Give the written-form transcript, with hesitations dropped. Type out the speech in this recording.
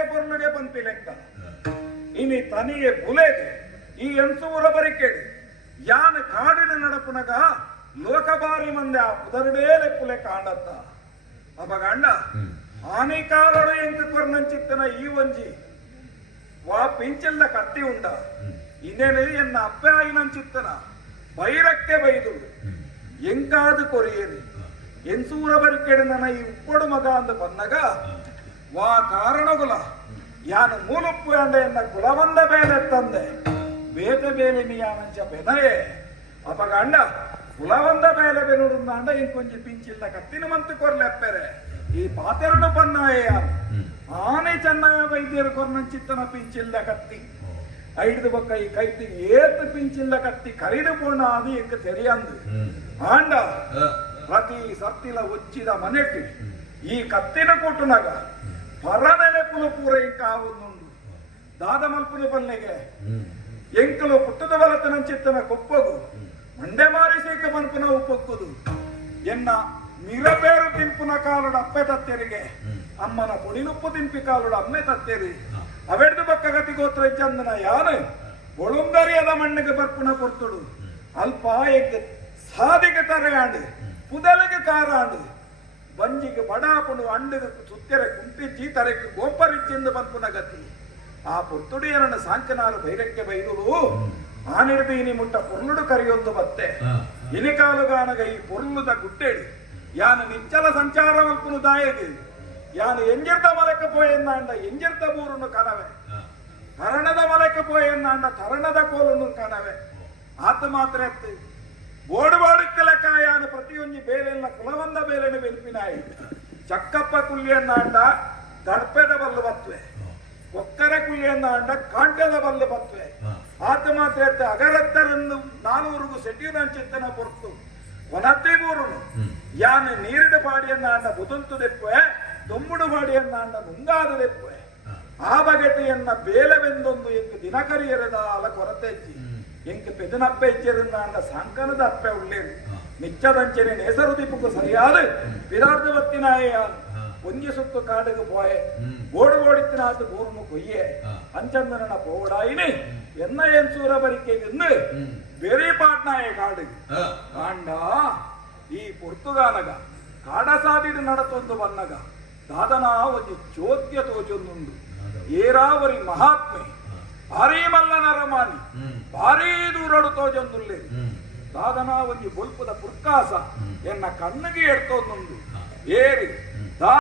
ಬೇತೆ ಪೊರ್ಲುಗೆ ಪಂಪಿ ಲೆಕ್ಕ ಇನಿ ತನಿಗೆ ಬುಲೆಗೆ ಈ ಎಂಸೂರ ಬರಿಕೇಡು ಯಾನ ಕಾಡಿನ ನಡಪುನಗ ಲೋಕಬಾರಿ ಮಂದೆ ಆ ಪುದರ್ಡೇ ಲೆಪ್ಪುಲೆ ಕಾಂಡತ್ತ ಅಪಗಂಡ ಆನಿಕಾಲಡು ಎಂಕ ಕೊರ್ನಂಚಿತ್ತನ ಈ ಒಂಜಿ ವಾ ಪಿಂಚಲ್ದ ಕತ್ತಿ ಉಂಡ ಇನ್ನೇನು ಎನ್ನ ಅಪ್ಪೆ ಆಯಿನಂಚಿತ್ತನ ಬೈರಕ್ಕೆ ಬೈದು ಎಂಕಾದು ಕೊರಿಯೇರಿ ಎಂಸೂರ ಬರಿಕೇಡು ನನ್ನ ಈ ಉಪ್ಪೊಡು ಮಗ ಅಂದು ಬಂದಾಗ ವಾ ಕಾರಣಗುಲ ಯಾನು ಮೂಲಪ್ಪು ಅಂಡ ಎನ್ನ ಕುಲವಂದ ಬೇಲೆ ತಂದೆ ಬೇತೆ ಬೇಲೆ ಯಾನಂಚ ಬೆನಯೇ ಅಪಗಂಡ ಕುಲವಂದ ಬೇಲೆ ಬೆನುಡುಂದಾಂಡ ಇಂಕೊಂಜಿ ಪಿಂಚಿಲ್ಲ ಕತ್ತಿನ ಮಂತು ಕೊರ್ಲೆಪ್ಪೆರೆ ಈ ಪಾತೆರಡು ಪನ್ನಾಯ ಆನೆ ಚೆನ್ನಯ ವೈದ್ಯರು ಕೊರ್ನಂಚಿತ್ತನ ಪಿಂಚಿಲ್ಲ ಕತ್ತಿ ಐದು ಬೊಕ್ಕ ಈ ಕೈತಿ ಏತ್ ಪಿಂಚಿಲ್ಲ ಕತ್ತಿ ಕರಿದು ಪೋಣ ಅದು ಎಂಕ ತೆರಿಯಂದು ಆಂಡ ಪ್ರತಿ ಸತ್ತಿಲ ಒಚ್ಚಿದ ಮನೆಗೆ ಈ ಕತ್ತಿನ ಕೊಟ್ಟುನಾಗ ಪರನೆಲೆಪುಲು ಪೂರ ಇಂಕ ಆವುದುಂಡು ದಾದ ಮಲ್ಪುಲು ಪಲ್ಲೆಗೆ ಎಂಕಲು ಪುಟ್ಟದ ಬಲತನಂಚಿತ್ತನ ಕೊಪ್ಪಗು ಮಂಡೆ ಮಾರಿಸೇಕ ಮಲ್ಪನ ಉಪ್ಪೊಕ್ಕುದು ಎನ್ನ ಮಿರಬೇರು ತಿಂಪುನ ಕಾಲುಡ ಅಪ್ಪೆ ತತ್ತೆರಿಗೆ ಅಮ್ಮನ ಪುಡಿನುಪ್ಪು ತಿಂಪಿ ಕಾಲುಡ ಅಮ್ಮೆ ತತ್ತೇರಿ ಅವೆಡ್ದು ಬಕ್ಕ ಗತಿ ಗೋತ್ರ ಚಂದನ ಯಾನು ಒಳುಂಗರಿಯದ ಮಣ್ಣಿಗೆ ಬರ್ಪುನ ಕೊರ್ತುಡು ಅಲ್ಪ ಎಗ್ ಸಾದಿಗೆ ತರೆಯಾಂಡು ಪುದಲಿಗೆ ಕಾರಾಂಡು ಬಂಜಿಗೆ ಬಡಾಪುಡು ಅಂಡಿಗೆ ಸುತ್ತೆರೆ ಕುಂಟಿಚ್ಚಿ ತರೆಕ್ಕೆ ಗೋಪರಿಚ್ಚಿಂದ ಬಂಪುನ ಗತಿ ಆ ಪುರ್ತುಡಿಯರನ್ನ ಸಾಂಕನಾರು ಬೈರಕ್ಕೆ ಬೈದುಲು ಆನಿಡ್ದು ಇನಿ ಮುಟ್ಟ ಪೊರ್ಲುಡು ಕರಿಯೊಂದು ಬತ್ತೆ ಇನಿಕಾಲುಗಾನಗ ಈ ಪೊರ್ಲುದ ಗುಡ್ಡೆಡು ಯಾನು ನಿಚ್ಚಲ ಸಂಚಾರ ಮಲ್ಪುನು ದಾಯದು ಯಾನು ಎಂಜಿರ್ದ ಮಲಕ್ಕೆ ಪೋಯೆಂದಾಂಡ ಎಂಜಿರ್ದ ಬೂರುನು ಕನವೆ ತರಣದ ಮಲಕ್ಕೆ ಪೋಯೆಂದಾಂಡ ತರಣದ ಕೋಲುನು ಕನವೆ ಆತ ಮಾತ್ರ ಎತ್ತು ಬೋಡುಬಾಡುಕ್ಕಲಕಾಯಾನು ಪ್ರತಿಯೊಂದು ಬೇಲೆಲ್ಲ ಕುಲವಂದ ಬೇಲೆನ ಬೆಲ್ಪಿನಾಯಿ ಚಕ್ಕಪ್ಪ ಕುಲ್ಯನ್ನಾಂಡ ದಡ್ಪೆದ ಬಲ್ಲು ಬತ್ವೆ ಒಕ್ಕರೆ ಕುಲ್ಯನ್ನಾಂಡ ಕಾಂಟದ ಬಲ್ಲು ಬತ್ವೆ ಆತ ಮಾತ್ರ ಎತ್ತು ಅಗರತ್ತರನ್ನು 400 ಸೆಟ್ಟಿನಂಚಿತ್ತನ ಪೊರ್ತು ಒನತ್ತಿ ಬೂರುನು ಯಾನು ನೀರಿಡ ಬಾಡಿಯನ್ನಾಂಡ ಬುದುಂತು ದೆಪ್ಪೆ ದೊಂಬುಡು ಬಾಡಿಯನ್ನಾಂಡ ಮುಂಗಾದ ದೆಪ್ಪೆ ಆ ಬಗೆಟೆಯನ್ನ ಬೇಲವೆಂದೊಂದು ಎಂಕ್ ದಿನಕರಿಯರದ ಅಲ ಕೊರತೆಜ್ಜಿ ಎಂಕ್ ಪೆದನಪ್ಪೆ ಇಚ್ಚರಿಂದಾಂಡ ಸಂಕನದ ಅಪ್ಪೆ ಉಳ್ಳೇರು ನಿಚ್ಚದಂಚನೆ ನೇಸರು ದಿಪ್ಪು ಸರಿಯಾದ ವಿರಾರ್ಧವತ್ತಿನಾಯ ಒಂಜಿ ಸುತ್ತು ಕಾಡಿಗೆ ಪೋಯೆ ಓಡು ಓಡಿತ್ತಿನಾದ ಬೂರುನು ಕೊಯ್ಯೆ ಅಂಚಂದನ ಪೋಡಾಯಿನಿ ಎನ್ನ ಎನ್ಸೂರ ಬರಿಕೆಗಿಂದು ಬೇರೆ ಪಾಟ್ನಾಯ ಕಾಡು ಕಾಂಡ ಈ ಪುರ್ತುಗಾಲಗ ಕಾಡಸಾದಿಡು ನಡತೊಂದು ಬನ್ನಗ ದಾದನ ಒಂದು ಚೋದ್ಯ ತೋಚೊಂದುಂಡು ಏರಾವರಿ ಮಹಾತ್ಮೆ ಭಾರೀ ಮಲ್ಲನ ರಮಾನಿ ಭಾರೀ ದೂರಡು ತೋಜೊಂದುಲ್ಲೆ ದಾದನ ಒಂದು ಬೊಲ್ಪದ ಪುರ್ಕಾಸ ಎನ್ನ ಕಣ್ಣಿಗೆ ಎಡ್ತೊಂದುಂಡು ಏರಿ